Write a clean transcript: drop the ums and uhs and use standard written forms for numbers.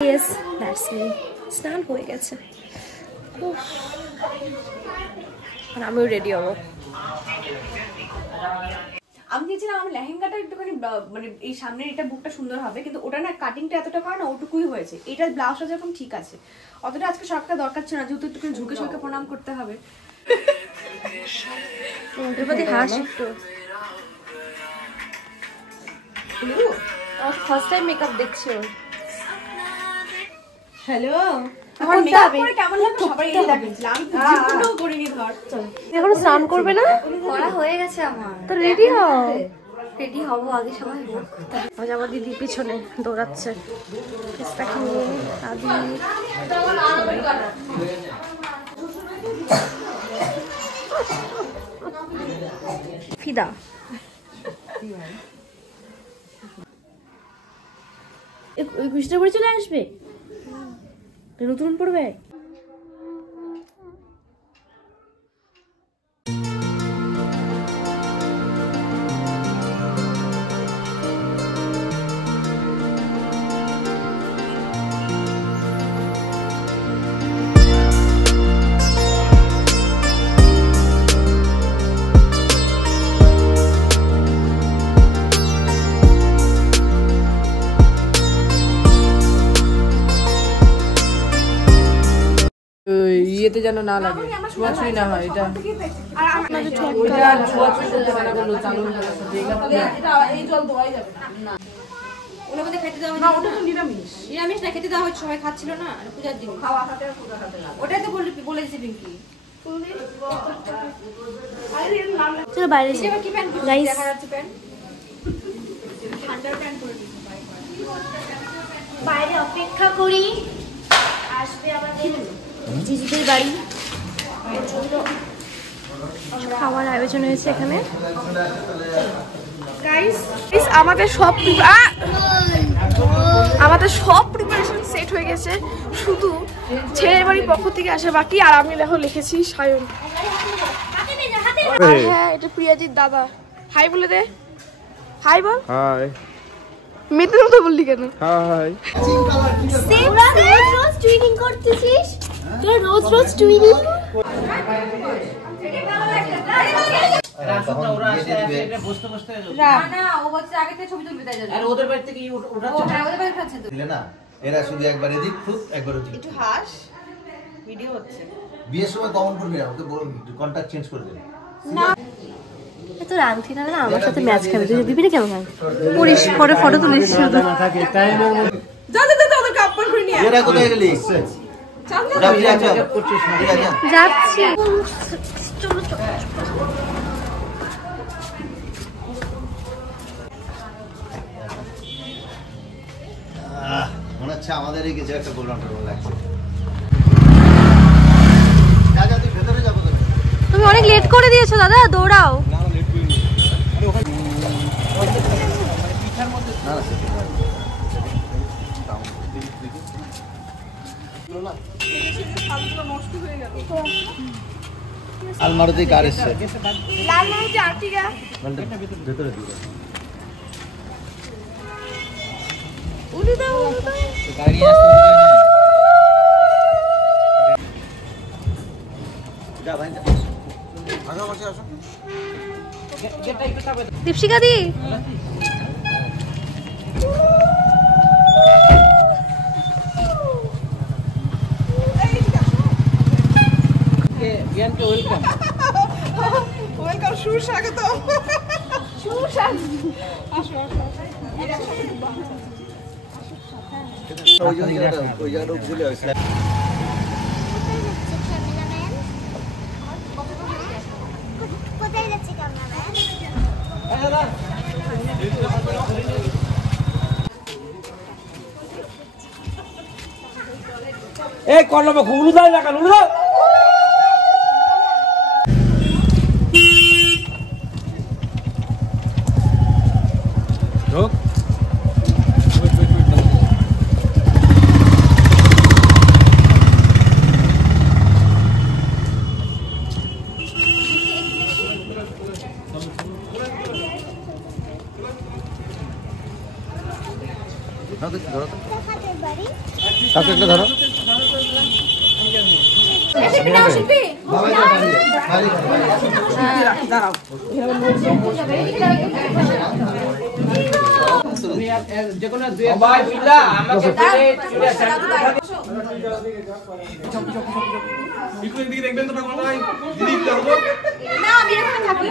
Yes, that's me. স্নান হয়ে গেছে। আর আমিও রেডি হবো। আমি চেয়েছিলাম আমার লেহেঙ্গাটা একটুখানি মানে এই সামনের এটা বুকটা সুন্দর হবে, কিন্তু ওটা না কাটিংটা এতটা করে না, ওটুকুই হয়েছে। এটা ব্লাউজটা যেরকম ঠিক আছে, অতটা আজকে সবটা দরকার ছিল না, যেহেতু একটুখানি ঝুঁকে ঝুঁকে প্রণাম করতে হবে। এবারে হাস একটু। ফার্স্ট টাইম মেকআপ দেখছি ওর। হ্যালো, এখন মেকআপ করে কেমন লাগবে সবাই এই দেখছিলাম। আমি জীবনও করিনি ধর। এখন স্নান করবে না? করা হয়ে গেছে আমার। তো রেডি হও। রেডি হব, আগে সবাই হোক। আজ আমার দিদি পিছনে দৌড়াচ্ছে ফেসটাকে নিয়ে। আদি ফিদা ওই ঘুষটা পরে চলে আসবে, নতুন পড়বে। ইয়েতে যেন না লাগে, ছোঁয়াছুঁই না হয়। এটা নিরামিষ না খেতে দেওয়া হচ্ছে, সবাই খাচ্ছিল না পূজার দিন। ওটাই তো বলে দিছি পিঙ্কি। চলো বাইরে কি প্যান্ট দেখা যাচ্ছে? প্যান্ট ঠান্ডার প্যান্ট পরে বাইরে অপেক্ষা করি, আসবে আমাদের জিজিদের বাড়ি। খাওয়ার আয়োজন হয়েছে এখানে। আমাদের সব প্রিপারেশন সেট হয়ে গেছে, শুধু ছেলের বাড়ির পক্ষ থেকে আসা বাকি। আর আমি দেখো লিখেছি সায়ন। হ্যাঁ, এটা প্রিয়াজির দাদা। হাই বলে দে। হাই বল। হাই। মেয়েদের মতো বললি কেন? হাই। রোজ টুইনিং করতেছিস, তুই রোজ রোজ টুইনিং। এরা শুধু একবার এদিক খুব একবার ওদিক। একটু হাস, ভিডিও হচ্ছে। বিয়ের সময় কমন করবি না, ওকে কন্টাক্ট চেঞ্জ করে দেবে। এত আংটিটা না আমার সাথে ম্যাচ খাবে, তুই দিবি না কেমন? পরিস পরে ফটো তুলিস শুধু। এরা কোথায় গেলি? যাচ্ছি। মনে হচ্ছে আমাদেরই কিছু একটা গোলন লাগছে। তুই ভেতরে যাবো। তুমি অনেক লেট করে দিয়েছো দাদা, দৌড়াও। আলমারিতে কার এসছে? লাল মরিচে আর্টিকা ভেতরে দিয়ে উলি দাও। দীপশিকা দি ওয়েলকাম, সুস্বাগত। ওই জায়গাটা ভুলে হয়েছিল। কোথায় যাচ্ছে ক্যামেরাম্যান? এই কর্ণ উলু দাও না কেন? উলু দাও। ধরো তো। কোথায় বাড়ি? কাকে একটা ধরো দেখবেন তো দিদি না আমি এখানে থাকি